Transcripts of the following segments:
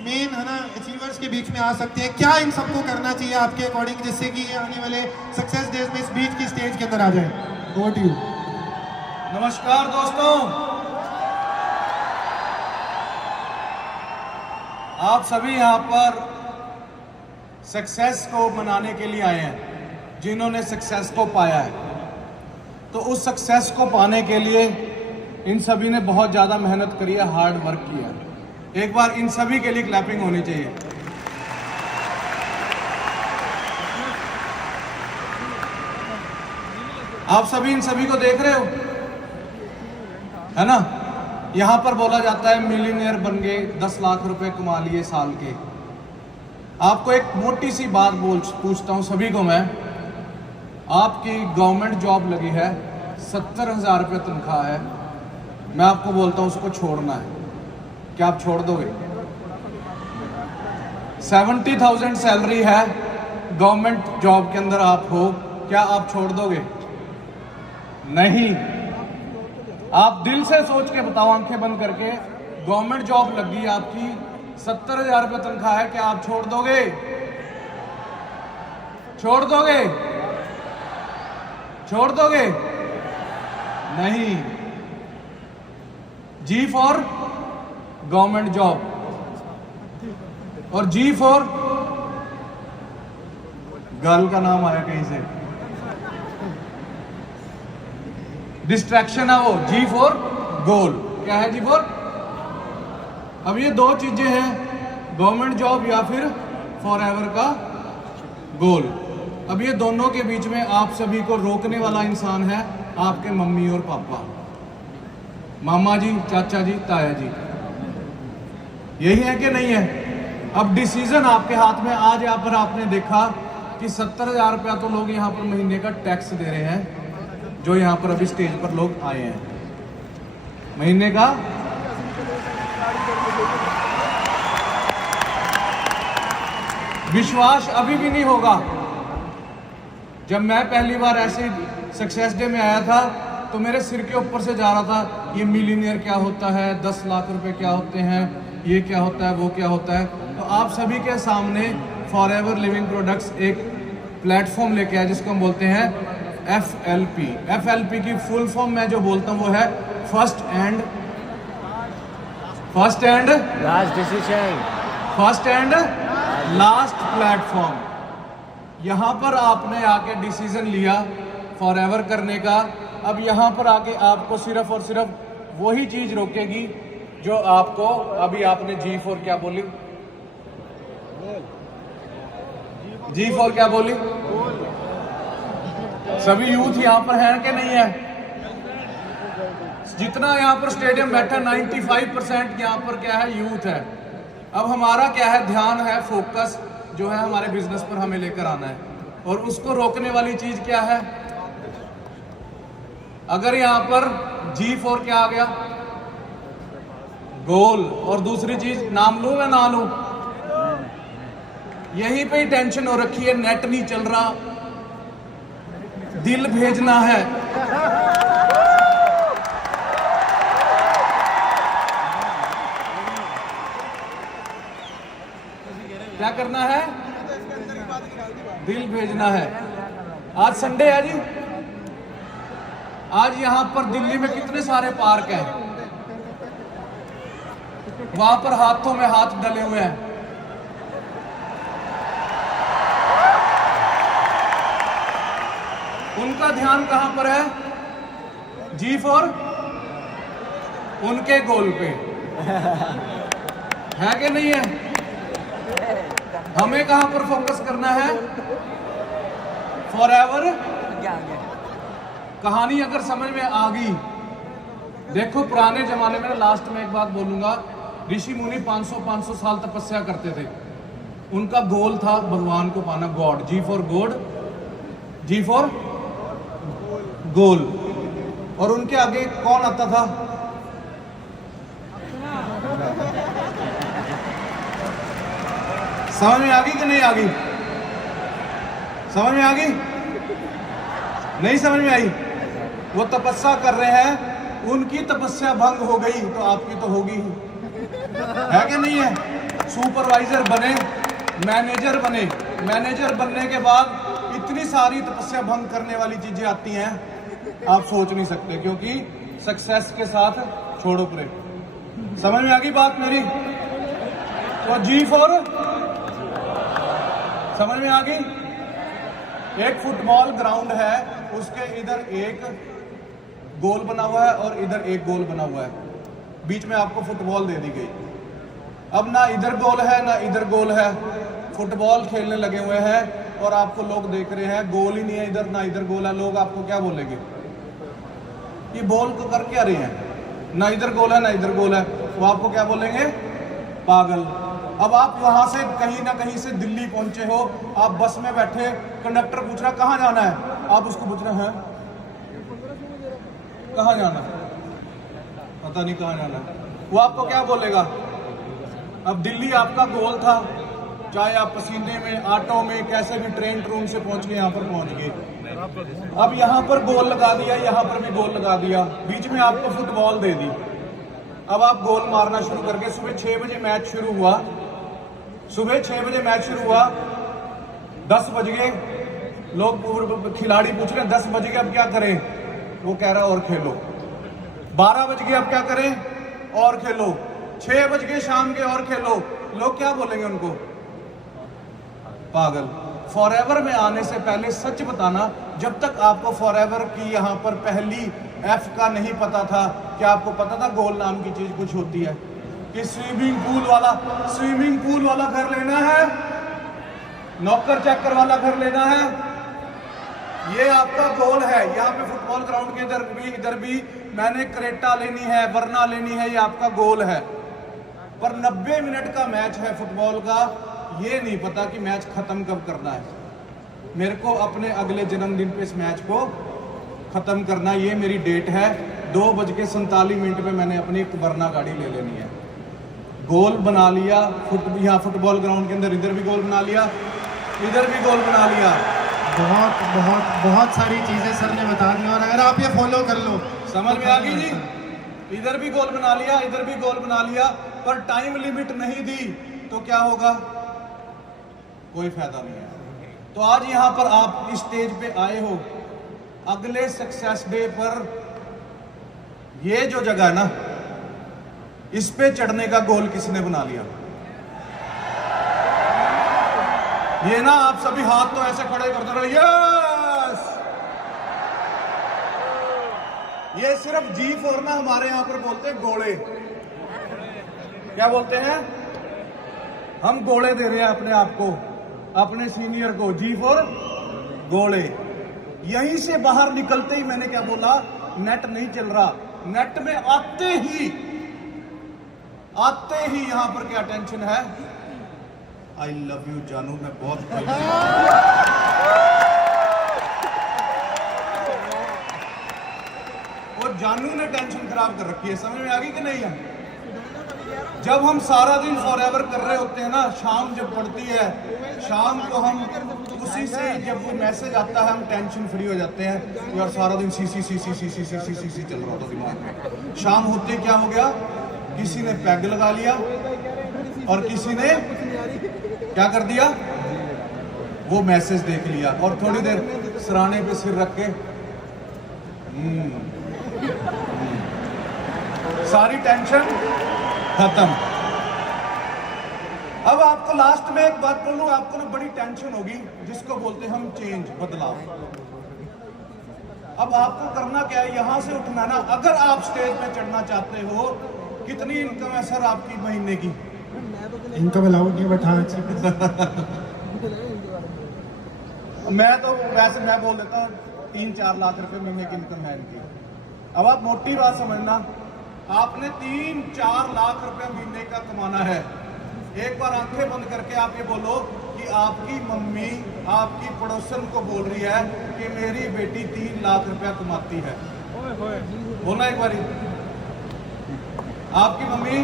Main है ना achievers के बीच में आ सकते हैं, क्या इन सबको करना चाहिए आपके अकॉर्डिंग जिससे कि ये आने वाले सक्सेस डेज में इस बीच की स्टेज के अंदर आ जाए? Over to you. नमस्कार दोस्तों, आप सभी यहाँ पर सक्सेस को मनाने के लिए आए हैं। जिन्होंने सक्सेस को पाया है, तो उस सक्सेस को पाने के लिए इन सभी ने बहुत ज़्यादा मेहनत करी है, हार्ड वर्क किया है। एक बार इन सभी के लिए क्लैपिंग होनी चाहिए। आप सभी इन सभी को देख रहे हो, है ना? यहां पर बोला जाता है मिलियनियर बन गए, 10 लाख रुपए कमा लिए साल के। आपको एक मोटी सी बात पूछता हूं सभी को मैं, आपकी गवर्नमेंट जॉब लगी है, 70,000 रुपये तनख्वाह है, मैं आपको बोलता हूं उसको छोड़ना है, क्या आप छोड़ दोगे? 70,000 सैलरी है, गवर्नमेंट जॉब के अंदर आप हो, क्या आप छोड़ दोगे? नहीं। आप दिल से सोच के बताओ, आंखें बंद करके, गवर्नमेंट जॉब लगी आपकी, 70,000 रुपये तनख्वाह है, क्या आप छोड़ दोगे? छोड़ दोगे? छोड़ दोगे? नहीं। जी फॉर गवर्नमेंट जॉब और जी फॉर गर्ल का नाम आया कहीं से, डिस्ट्रैक्शन है वो। जी फॉर गोल, क्या है जी फॉर? अब ये दो चीजें हैं, गवर्नमेंट जॉब या फिर फॉरएवर का गोल। अब ये दोनों के बीच में आप सभी को रोकने वाला इंसान है आपके मम्मी और पापा, मामा जी, चाचा जी, ताया जी। यही है कि नहीं है? अब डिसीजन आपके हाथ में। आज यहाँ पर आपने देखा कि 70,000 रुपया तो लोग यहाँ पर महीने का टैक्स दे रहे हैं, जो यहाँ पर अभी स्टेज पर लोग आए हैं, महीने का। विश्वास अभी भी नहीं होगा। जब मैं पहली बार ऐसे सक्सेस डे में आया था तो मेरे सिर के ऊपर से जा रहा था, ये मिलियनियर क्या होता है, 10 लाख रुपए क्या होते हैं, ये क्या होता है, वो क्या होता है। तो आप सभी के सामने फॉरएवर लिविंग प्रोडक्ट्स एक प्लेटफॉर्म लेके आया जिसको हम बोलते हैं FLP। FLP की फुल फॉर्म मैं जो बोलता हूँ वो है first and last decision, first and last platform. यहाँ पर आपने आके डिसीजन लिया फॉरएवर करने का। अब यहाँ पर आके आपको सिर्फ और सिर्फ वही चीज रोकेगी जो आपको, अभी आपने जी फॉर क्या बोली? जी फॉर क्या बोली? सभी यूथ यहाँ पर है कि नहीं है? जितना यहाँ पर स्टेडियम बैठा 95% यहाँ पर क्या है? यूथ है। अब हमारा क्या है? ध्यान है, फोकस जो है हमारे बिजनेस पर हमें लेकर आना है, और उसको रोकने वाली चीज क्या है? अगर यहाँ पर जी फॉर क्या आ गया? गोल। और दूसरी चीज नाम लूं या ना लूं? यहीं पे ही टेंशन हो रखी है, नेट नहीं चल रहा, दिल भेजना है। क्या करना है? दिल भेजना है। आज संडे है जी, आज यहां पर दिल्ली में कितने सारे पार्क हैं, वहां पर हाथों में हाथ डले हुए हैं। उनका ध्यान कहां पर है? जी फॉर उनके गोल पे है कि नहीं है? हमें कहां पर फोकस करना है? फॉरएवर। कहानी अगर समझ में आ गई, देखो पुराने जमाने में, लास्ट में एक बात बोलूंगा, ऋषि मुनि 500 साल तपस्या करते थे। उनका गोल था भगवान को पाना, God. G for God, G for goal. और उनके आगे कौन आता था? समझ में आ गई कि नहीं आ गई? समझ में आ गई? नहीं समझ में आई? वो तपस्या कर रहे हैं, उनकी तपस्या भंग हो गई तो आपकी तो होगी ही, है कि नहीं है? सुपरवाइजर बने, मैनेजर बने, मैनेजर बनने के बाद इतनी सारी तपस्या भंग करने वाली चीजें आती हैं, आप सोच नहीं सकते, क्योंकि सक्सेस के साथ छोड़ो परे। समझ में आ गई बात मेरी? तो जी फॉर, समझ में आ गई? एक फुटबॉल ग्राउंड है, उसके इधर एक गोल बना हुआ है और इधर एक गोल बना हुआ है, बीच में आपको फुटबॉल दे दी गई। अब ना इधर गोल है ना इधर गोल है, फुटबॉल खेलने लगे हुए हैं और आपको लोग देख रहे हैं, गोल ही नहीं है इधर ना इधर गोल है। लोग आपको क्या बोलेंगे? ये बॉल को कर क्या रहे हैं, ना इधर गोल है ना इधर गोल है। वो आपको क्या बोलेंगे? पागल। अब आप वहां से कहीं ना कहीं से दिल्ली पहुंचे हो, आप बस में बैठे, कंडक्टर पूछ रहा कहां जाना है, आप उसको पूछ रहे हैं कहां जाना है, पता नहीं कहां जाना है। वो आपको क्या बोलेगा? अब दिल्ली आपका गोल था, चाहे आप पसीने में, ऑटो में, कैसे भी ट्रेन रूम से पहुंच के यहाँ पर पहुंच गए। अब यहाँ पर गोल लगा दिया, यहाँ पर भी गोल लगा दिया, बीच में आपको फुटबॉल दे दी। अब आप गोल मारना शुरू करके, सुबह 6 बजे मैच शुरू हुआ, सुबह 6 बजे मैच शुरू हुआ, 10 बज गए, लोग खिलाड़ी पूछ रहे हैं 10 बज गए अब क्या करें, वो कह रहा है और खेलो। 12 बज गए अब क्या करें, और खेलो। 6 बज गए शाम के, और खेलो। लोग क्या बोलेंगे उनको? पागल। फॉरएवर में आने से पहले सच बताना, जब तक आपको फॉरएवर की यहाँ पर पहली एफ का नहीं पता था, क्या आपको पता था गोल नाम की चीज कुछ होती है? कि स्विमिंग पूल वाला घर लेना है, नौकर चाकर वाला घर लेना है, ये आपका गोल है। यहाँ पे फुटबॉल ग्राउंड के इधर भी मैंने क्रेटा लेनी है, वरना लेनी है, ये आपका गोल है। पर 90 मिनट का मैच है फुटबॉल का, ये नहीं पता कि मैच खत्म कब करना है। मेरे को अपने अगले जन्मदिन पे इस मैच को खत्म करना, ये मेरी डेट है। 2:47 पे मैंने अपनी वरना गाड़ी ले लेनी है। गोल बना लिया, यहाँ फुटबॉल ग्राउंड के अंदर इधर भी गोल बना लिया, इधर भी गोल बना लिया। बहुत बहुत बहुत सारी चीजें सर ने बता दी, और अगर आप ये फॉलो कर लो, समझ में आ गई जी? इधर भी गोल बना लिया, इधर भी गोल बना लिया, पर टाइम लिमिट नहीं दी तो क्या होगा? कोई फायदा नहीं है। तो आज यहाँ पर आप इस स्टेज पे आए हो, अगले सक्सेस डे पर ये जो जगह है ना, इस पे चढ़ने का गोल किसने बना लिया? ये ना आप सभी हाथ तो ऐसे खड़े करते रहो, यस। ये सिर्फ जी फॉर ना हमारे यहां पर बोलते हैं गोले। क्या बोलते हैं? हम गोले दे रहे हैं अपने आप को, अपने सीनियर को, जी फॉर गोले। यहीं से बाहर निकलते ही मैंने क्या बोला? नेट नहीं चल रहा। नेट में आते ही यहां पर क्या टेंशन है? आई लव यू जानू, मैं बहुत और जानू ने टेंशन खराब कर रखी है। समझ में आ गई कि नहीं है? जब हम सारा दिन फॉरएवर कर रहे होते हैं ना, शाम जब पड़ती है, शाम को हम उसी से जब वो मैसेज आता है हम टेंशन फ्री हो जाते हैं। यार सारा दिन सी चल रहा होता दिमाग में। शाम होते क्या हो गया? किसी ने पैग लगा लिया और किसी ने क्या कर दिया? वो मैसेज देख लिया और थोड़ी देर सराहने पे सिर रख के सारी टेंशन खत्म। अब आपको लास्ट में एक बात बोलूं, आपको ना बड़ी टेंशन होगी, जिसको बोलते हैं हम चेंज, बदलाव। अब आपको करना क्या है? यहां से उठना ना। अगर आप स्टेज पे चढ़ना चाहते हो, कितनी इनकम है सर आपकी महीने की? इनकम अलाउड नहीं बैठा। मैं तो वैसे मैं बोल देता हूँ 3-4 लाख रुपए महीने की इनकम है इनकी। अब आप मोटी बात समझना, आपने 3-4 लाख रुपए महीने का कमाना है। एक बार आंखें बंद करके आप ये बोलो कि आपकी मम्मी आपकी पड़ोसन को बोल रही है कि मेरी बेटी 3 लाख रुपया कमाती है। बोलना एक बारी। आपकी मम्मी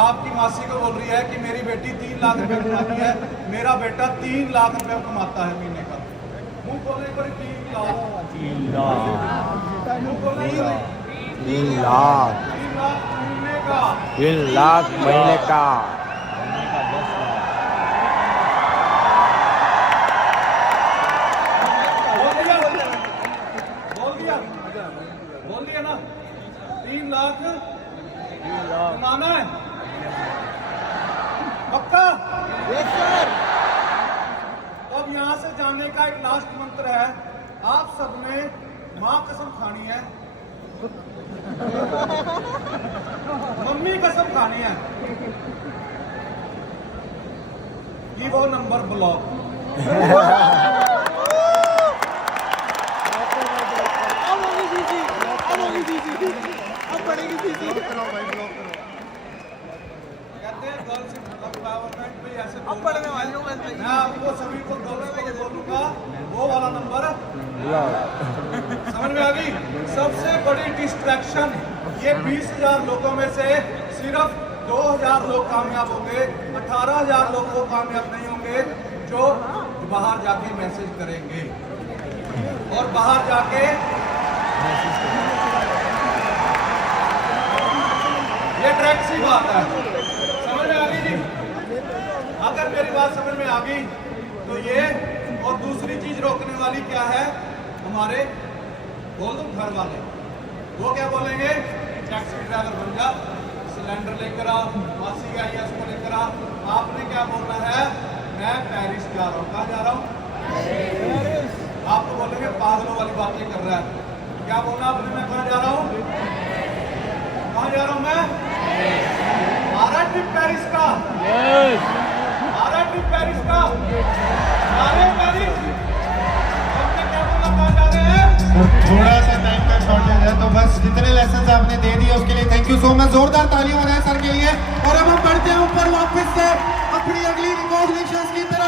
आपकी मासी को बोल रही है कि मेरी बेटी 3 लाख रुपया कमाती है, मेरा बेटा 3 लाख रुपया कमाता है महीने का। मुंह बोलने एक बारी 3 लाख। 3 लाख। मुंह बोलने एक बारी 3 लाख। 3 लाख महीने का। 3 लाख महीने का। माँ कसम खानी है, मम्मी कसम खानी है कि वो नंबर ब्लॉक। कहते हैं गर्ल्स एम्पावरमेंट में ऐसे पढ़ने वाले हो। मैं आपको सभी को गर्ल्स को बोलूंगा वो वाला नंबर समझ में आ गई। सबसे बड़ी डिस्ट्रैक्शन ये 20,000 लोगों में से सिर्फ 2,000 लोग कामयाब होंगे, 18,000 लोग वो कामयाब नहीं होंगे जो बाहर जाके मैसेज करेंगे और बाहर जाके ये ट्रैक सी बात है। समझ में आ गई जी? अगर मेरी बात समझ में आ गई तो ये और दूसरी चीज रोकने वाली क्या है, हमारे बोल दो घर वाले, वो क्या बोलेंगे, टैक्सी ड्राइवर बन जा, सिलेंडर लेकर आ, मासी आई है उसको लेकर आ। आपने क्या बोलना है, मैं पेरिस जा रहा हूँ। कहाँ जा रहा हूँ? आपको बोलेंगे पागलों वाली बातें कर रहा है। क्या बोलना आपने, मैं कहाँ जा रहा हूँ? कहाँ जा रहा हूँ मैं? आ रहा ट्रिप पेरिस का, आ रहा ट्रिप पेरिस का, आ रहे हैं पेरिस। हमने क्या बोला, कहाँ जा रहे हैं? थोड़ा सा टाइम का शॉर्टेज है, तो बस जितने लेसन आपने दे दिए उसके लिए थैंक यू सो मच। जोरदार तालियां हो जाए सर के लिए। और अब हम बढ़ते हैं ऊपर वापस से अपनी अगली रिकॉग्निशन की तरफ।